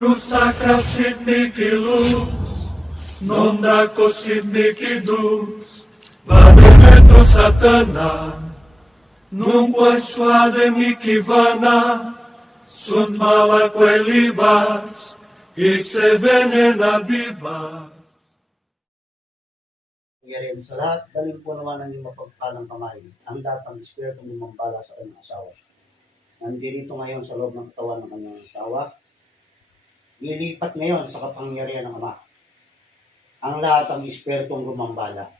Rusakra sidniki luz, nondako sidniki dus, vademetro satana, nunca suade mikivana, sunt mala libas, ikse venena bibas. Ngayon, sa lahat, dalhin po naman ang iyong mapagpalang kamay, ang lahat ng Espiritu lumambala sa kanyang asawa. Nandito ngayon sa loob ng katawan ng kanyang asawa, nilipat ngayon sa kapangyarihan ng Ama ang lahat ng Espiritong lumambala.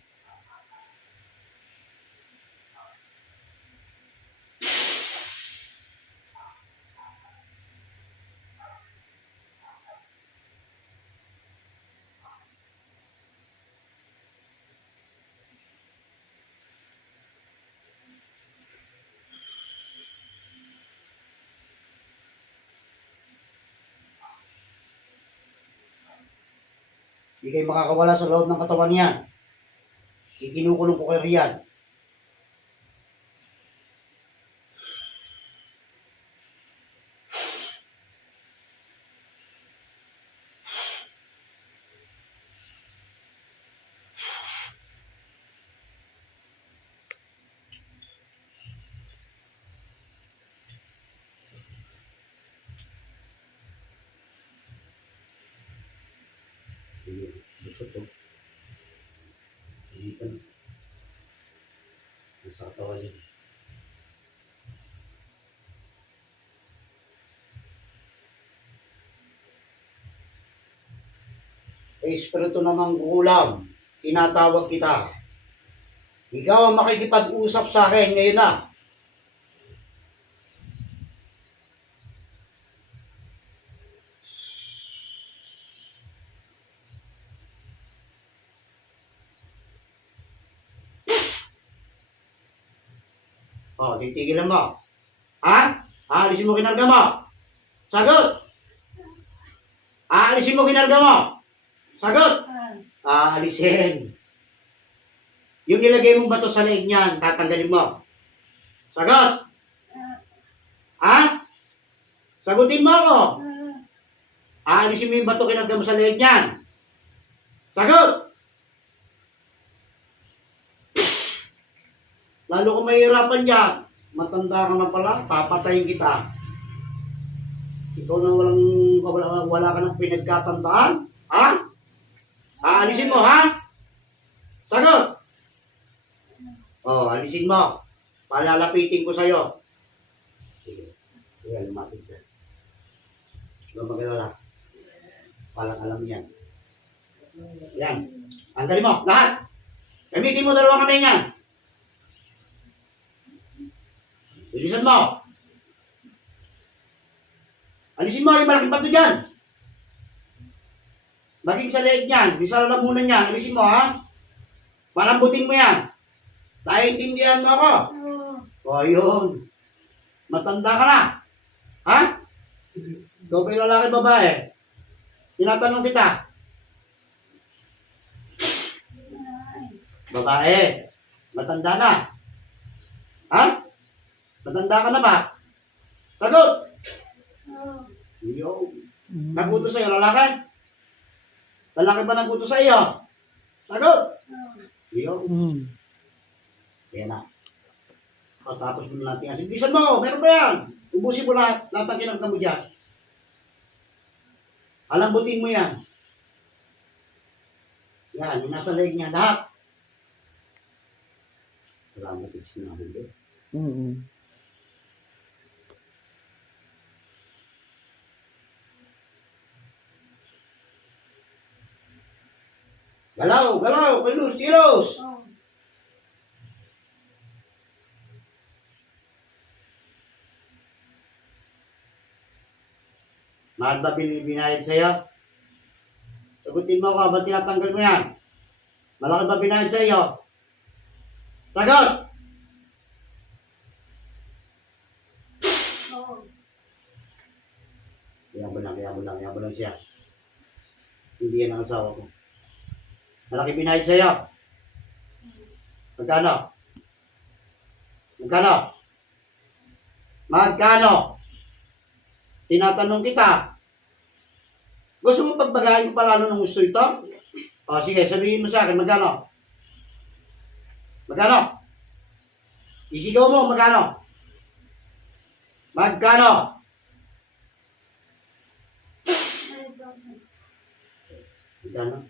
Hindi kayo makakawala sa loob ng katawan niyan. Ikinukulong ko kayo riyan. Gusto to. Hindi ka na. Nasa katawan niya. Espiritu namang gulam, tinatawag kita. Ikaw ang makikipag-usap sa akin ngayon na. Oh, titigilan mo. Ha? Aalisin mo kinarga mo. Sagot! Aalisin mo kinarga mo. Sagot! Aalisin. Yung nilagay mong bato sa leeg niyan, tatanggalin mo. Sagot! Ha? Sagutin mo ako. Aalisin mo yung bato kinarga mo sa leeg niyan. Sagot! Lalo kung mahihirapan dyan, matanda ka na pala, papatayin kita. Ikaw na wala ka ng pinagkatandaan? Ha? Aalisin mo, ha? Sagot! Oh, alisin mo. Palalapitin ko sa'yo. Sige. Sige, lumapit ka. Huwag mag-alala. Palang alam yan. Yan. Tanggalin mo, lahat. Gamitin mo dalawang kamay niyan. Bilisan mo. Alisin mo yung malaking bato dyan. Maging sa leeg niyan, yung sa lalamunan niyan, alisin mo, ha? Malambutin mo yan. Naiintindihan mo ako? O, yun. Matanda ka na. Ha? Ikaw pa yung lalaki babae. Tinatanong kita. Babae. Matanda na. Ha? Matanda ka na ba? Sagot! Yo. Nagutos sa'yo, lalaki? Lalaki ba nagutos sa'yo? Sagot! Yo. Yan na. Tapos mo natin kasi. Bilisan mo! Meron ba yan? Ubusin mo lahat. Lahat ang kinagta mo dyan. Alambutin mo yan. Yan. Yung nasa leg niya. Lahat. Salamat sa sinabi ko. Galaw! Galaw! Kilos! Kilos! Mahal ba binayad sa'yo? Sagutin mo ako, ba't tinatanggal mo yan? Malaki ba binayad sa'yo? Sagot! Kaya mo lang siya. Hindi yan ang asawa ko. Malaki binayad sa'yo. Magkano? Magkano? Magkano? Tinatanong kita. Gusto mo pagbagayin ko pala ano ng gusto ito? O, sige, sabihin mo sa akin, magkano? Magkano? Isigaw mo, magkano? Magkano? 5,000. Magkano?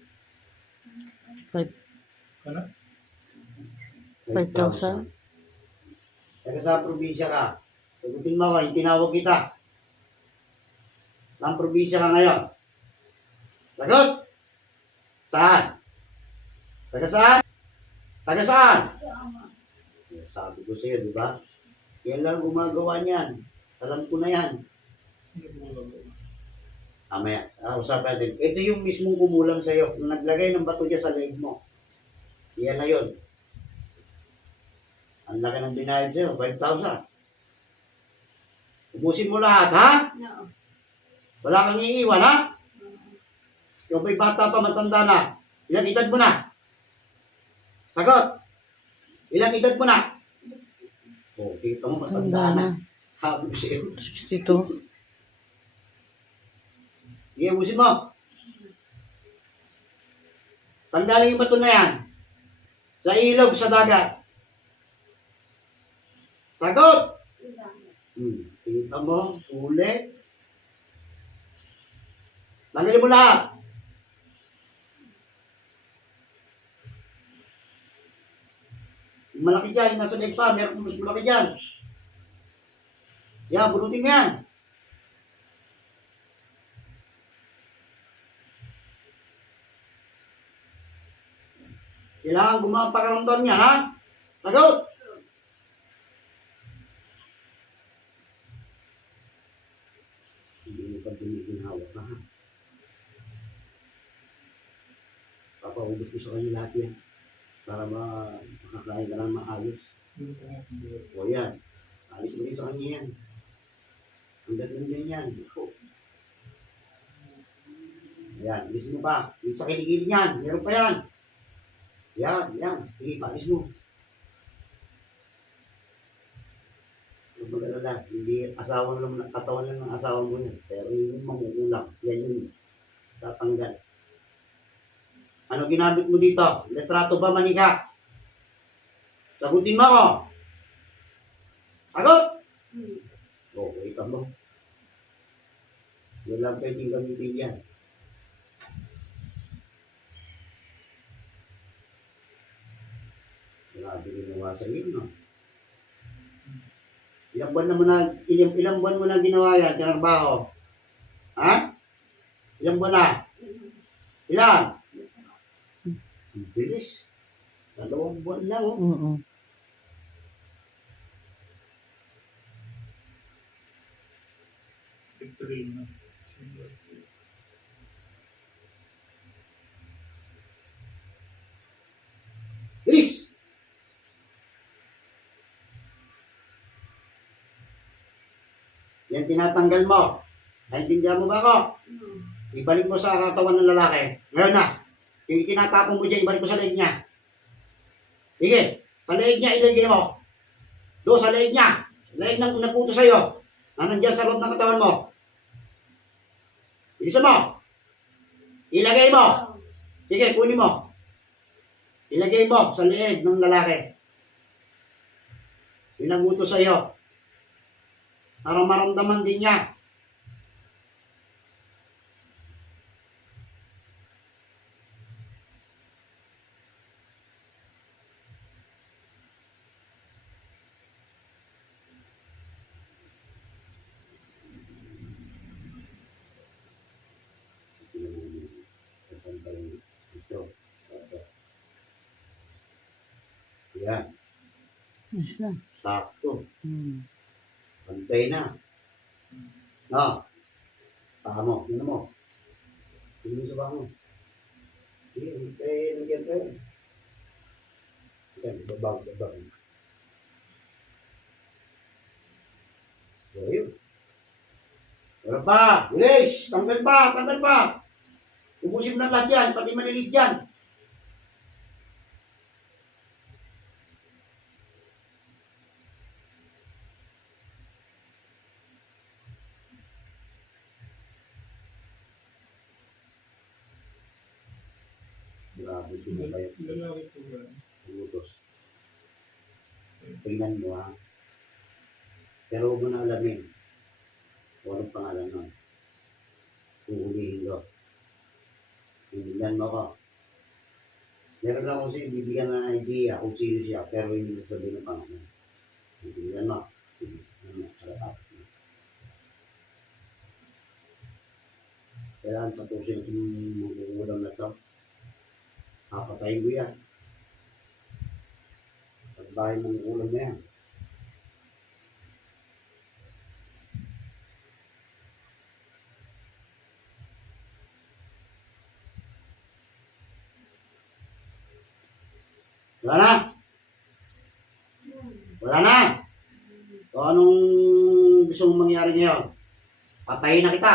5,000? Taga sa probinsya ka. Sagutin mo ako, yung tinawag kita. Saan probinsya ka ngayon? Sagot! Saan? Taga saan? Taga saan? Sama. Sabi ko sa'yo, di ba? Yan lang gumagawa niyan. Alam ko na yan. Mamaya, usapan natin. Ito yung mismong kumulang sa'yo. Yung naglagay ng bato niya sa leg mo. Yan na yun. Ang laki ng binayad sa'yo, 5,000. Ubusin mo lahat, ha? No. Wala kang iiwan, ha? Ikaw ba'y bata pa, matanda na? Ilang edad mo na? Sagot! Ilang edad mo na? 60. Oh, kita mo, Tanda matanda na. na. Sabi ko sa'yo. 62. Sige, ubusin mo. Tanggalin yung bato na yan. Sa ilog, sa dagat. Sagot! Kita mo, ulit. Tanggalin mo lahat. Yung malaki dyan, yung nasa leg pa, meron mas malaki dyan. Yan, bunutin mo yan. Kailangan gumawa pakaramdam niya, ha? Sagot! Hindi mo pa ginhawak na, ha? Papaubos ko sa kanya lahat yan. Para makakain ka ng maayos. O yan. Alis mo rin sa kanya yan. Hanggat lang yan. Ako. Ayan, alis mo pa. Yung sa kiligid niyan, meron pa yan. Yan. Sige, paalis mo. Huwag mag-alala. Hindi asawa lang, katawan lang ng asawa mo yan. Pero yun yung mangukulang. Yan yung tatanggal. Ano ginamit mo dito? Letrato ba, manika? Sagutin mo ako. Sagot! Okay ka mo. Yan lang pwedeng gamitin yan. Grabe ginawa sa iyo, no? Ilang buwan mo na ginawa yan, tinarbaho? Ha? Ilang buwan na? Ilan? Ang bilis. 2 buwan lang, oh. Mm-mm. Bilis! Yan tinatanggal mo. Naintindihan mo ba ako? Ibalik mo sa katawan ng lalaki. Ngayon na. Yung tinatapon mo dyan, ibalik mo sa leeg niya. Sige, sa leeg niya ilagay mo. Doon sa leeg niya. Sa leeg ng nagputo sa'yo. Na nandyan sa loob ng katawan mo. Bilisan mo. Ilagay mo. Sige, kunin mo. Ilagay mo sa leeg ng lalaki. Yung nagputo sa'yo. Para maramdaman din niya. Ito. Yan. Yes na. Sakto. Mm. Pantay na. No. Paa mo. Ano mo? Tingin sa paa mo. Sige, nandiyan tayo. Yan, babag. So, yun. Meron pa. Bilis. Tanggal pa. Ubusin mo na lahat yan. Pati malilit yan. Grabe, tinabayot. Lalaki po ba? Utos. Tingnan mo ha. Pero huwag mo na alamin. Walang pangalan nun. Uulihin ko. Bibigyan mo ko. Meron lang kasi bibigyan ng idea kung sino siya, pero hindi ko sabihin ng pangalan. Bibigyan mo. Bibigyan mo. Para tapos mo. Kailangan patusin itong magugulang na ito. Papatayin mo yan. Pagbahay ng ulam na yan. Wala na. Wala na. O anong gusto mong mangyari ngayon? Patayin na kita.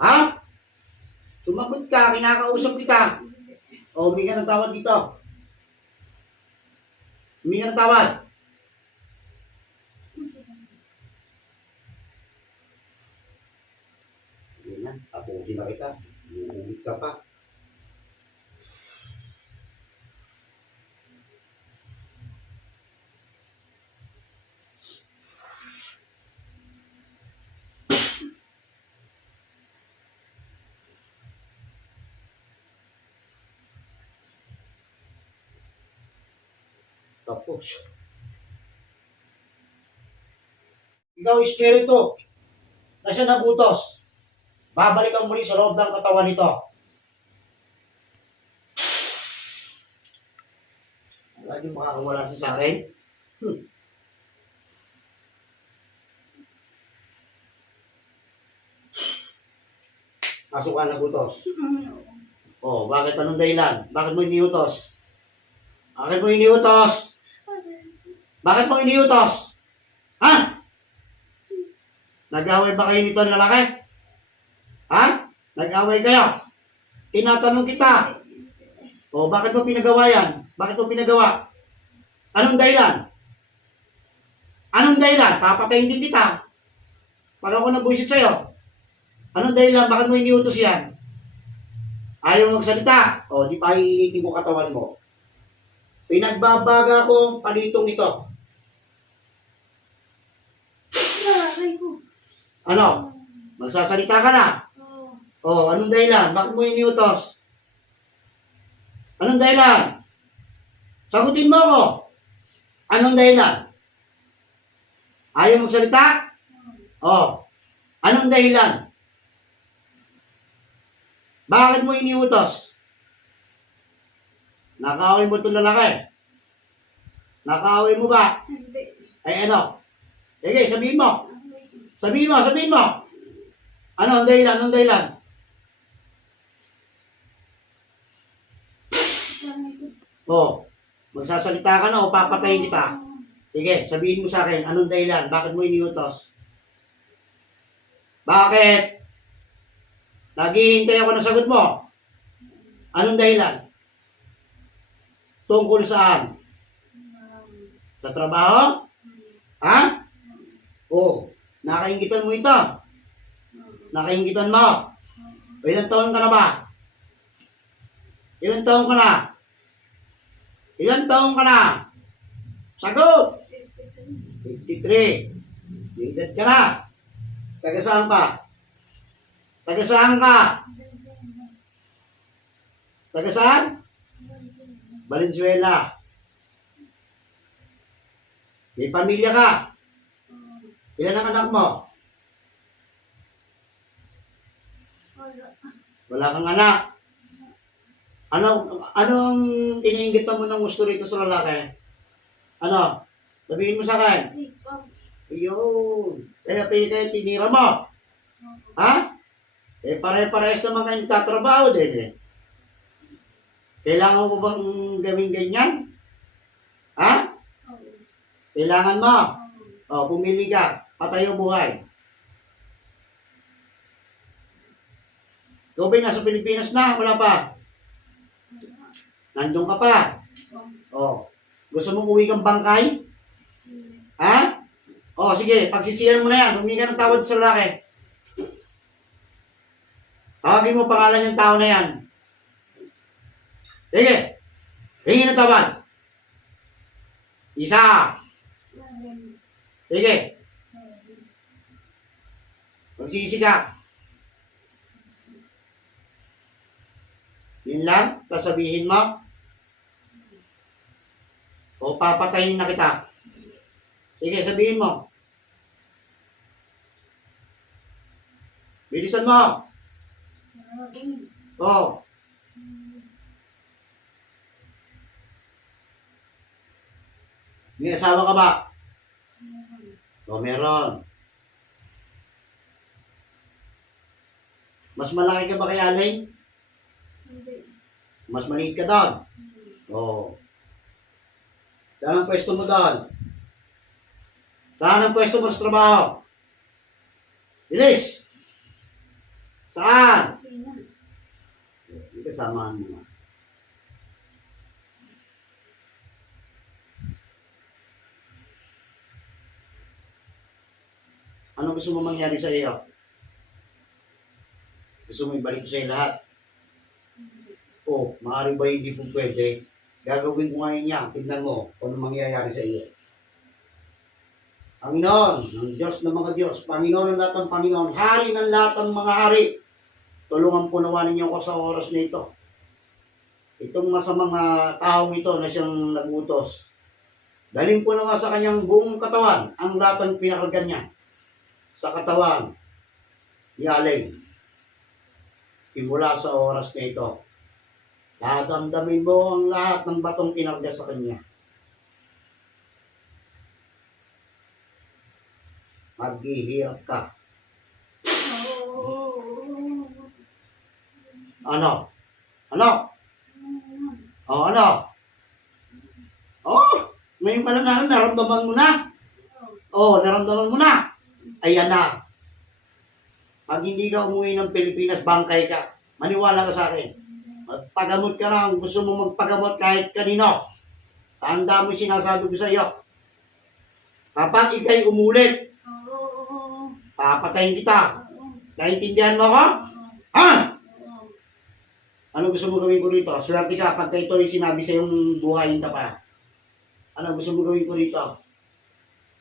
Ha? Sumagot ka, kinakausap kita. O humingi ka ng tawad dito. Humingi ka ng tawad. Hindi na, tapusin na kita. Bumubit ka pa. Tapos. Ikaw, espiritu, na siya nabutos. Babalik ang muli sa loob ng katawan nito. Wala din makakawala siya sa akin. Pasok ka nabutos. Oh, bakit anong dahilan? Bakit mo iniutos? Bakit mo iniutos? Bakit mo iniutos? Ha? Nag-away ba kayo nito ng lalaki? Ha? Nag-away kayo? Tinatanong kita. O, bakit mo pinagawa yan? Bakit mo pinagawa? Anong dahilan? Anong dahilan? Papatayin din kita. Pag ako nag-buisit sa'yo. Anong dahilan? Bakit mo iniutos yan? Ayaw magsalita. O, di pa iinitin ko katawan mo. Pinagbabaga kong palitong ito. Aray ko. Ano? Magsasalita ka na? Oh, anong dahilan? Bakit mo iniutos? Anong dahilan? Sagutin mo ako. Anong dahilan? Ayaw magsalita? Oh, anong dahilan? Bakit mo iniutos? Nakaaway mo itong lalaki? Nakaaway mo ba? Hindi. Ay ano? Sige, sabihin mo. Sabihin mo, sabihin mo. Ano ang dahilan? Anong dahilan? Aray ko. Oh, magsasalita ka na o papatayin kita. Sige, sabihin mo sa akin, anong dahilan? Bakit mo iniutos? Bakit? Naghihintay ako ng sagot mo. Anong dahilan? Tungkol saan? Sa trabaho? Ha? Oh, nakaingitan mo ito. Nakaingitan mo. Ilang taon ka na ba? Ilang taon ka na? Ilang taon ka na? Sagot! 53. Edad ka na. Taga saan ka? Taga saan ka? Taga saan? Valenzuela. May pamilya ka. Ilan ang anak mo? Wala. Wala kang anak. Anong iniinggit mo ng gusto rito sa lalaki? Ano? Sabihin mo sa akin. Sipag. Ayun. Kaya tinira mo. Ha? Eh, pare-parehas naman kayo nagtatrabaho din eh. Kailangan mo bang gawin ganyan? Ha? Kailangan mo? O, pumili ka. Patay o buhay. Ikaw ba'y nasa Pilipinas na? Wala pa? Nandun ka pa? O, gusto mong uwi kang bangkay? Ha? O, sige, pagsisiyan mo na yan. Humingi ka ng tawad sa lalaki. Tawagin mo pangalan yung tao na yan. Sige. Hingi ng tawad. Isa. Sige. Magsisi ka. Yun lang, sasabihin mo. O papatayin na kita. Sige, sabihin mo. Bilisan mo. O. May asawa ka ba? O, meron. Mas malaki ka ba kay Aling? Mas maliit ka doon? Oo. Saan ang pwesto mo doon? Saan ang pwesto mo sa trabaho? Bilis! Saan? Hindi kasamaan mo nga. Ano gusto mo mangyari sa iyo? Gusto mo ibalik ko sa iyo lahat? O, maaari ba hindi po pwede? Gagawin ko ngayon yan. Tignan mo kung ano mangyayari sa iyo. Panginoon, ng Diyos ng mga Diyos, Panginoon ng lahat ng Panginoon, Hari ng lahat ng mga hari, tulungan po nawa ninyo ko sa oras na ito. Itong masamang taong ito na siyang nagutos, dalhin po nawa sa kanyang buong katawan ang lahat ng pinakargan niya sa katawan ni Aling. Simula sa oras na ito, dadamdamin mo ang lahat ng batong kinarga sa kanya. Maghihirap ka. Ano? Ano? O, ano? Oh, ngayon pala na, naramdaman mo na. Oh, naramdaman mo na. Ayan na. Pag hindi ka umuwi ng Pilipinas, bangkay ka. Maniwala ka sa akin. Magpagamot ka lang. Gusto mo magpagamot kahit kanino. Tanda mo yung sinasabi ko sa iyo. Kapag ikay umulit, papatayin kita. Naintindihan mo ako? Ha? Ano gusto mo gawin ko rito? Swerte ka pagka ito yung sinabi sa yung buhayin ka pa. Ano gusto mo gawin ko rito?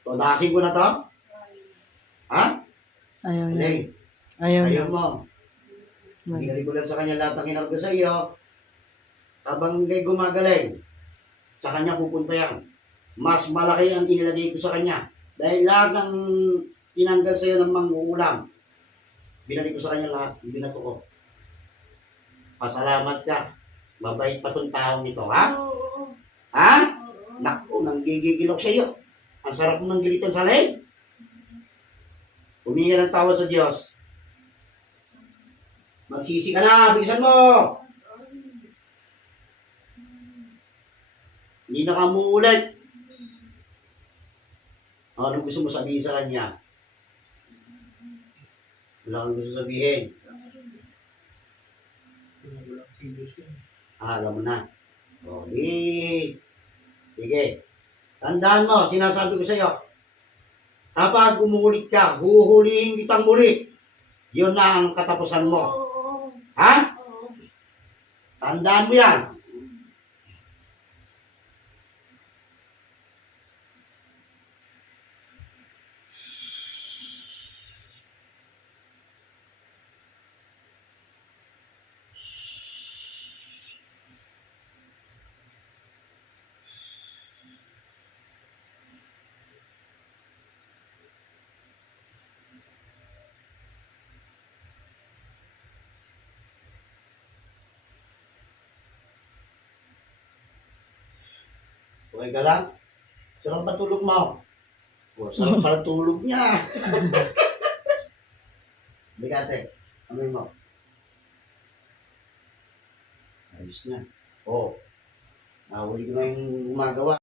Todasin ko na to? Ha? Ayaw niya. Aling, Ayaw niya. ayaw mo. Binalik ko lang sa kanya lahat ng kinarga sa iyo. Habang kay gumagaling, sa kanya pupunta yan. Mas malaki ang inilagay ko sa kanya. Dahil lahat ng tinanggal sa iyo ng mangguulam, binalik ko sa kanya lahat. Binato ko. Pasalamat ka. Mabait pa tong taong ito, ha? Ha? Naku, nanggigigilok sa iyo. Ang sarap mo ng gilitan sa leg. Humingi ng tawad sa Diyos. Magsisi ka na, bilisan mo! Hindi na ka muulit. Ano gusto mo sabihin sa kanya? Wala kang gusto sabihin. Alam mo na. O, sige. Tandaan mo, sinasabi ko sa iyo. Kapag umuulit ka, huhulihin kitang muli. Yun na ang katapusan mo. Ha? Tandaan mo yan. Okay ka lang? Sarap ba tulog mo? O, sarap pala tulog niya. Bigate, amoy mo. Ayos na. O, nahuli ko na yung gumagawa.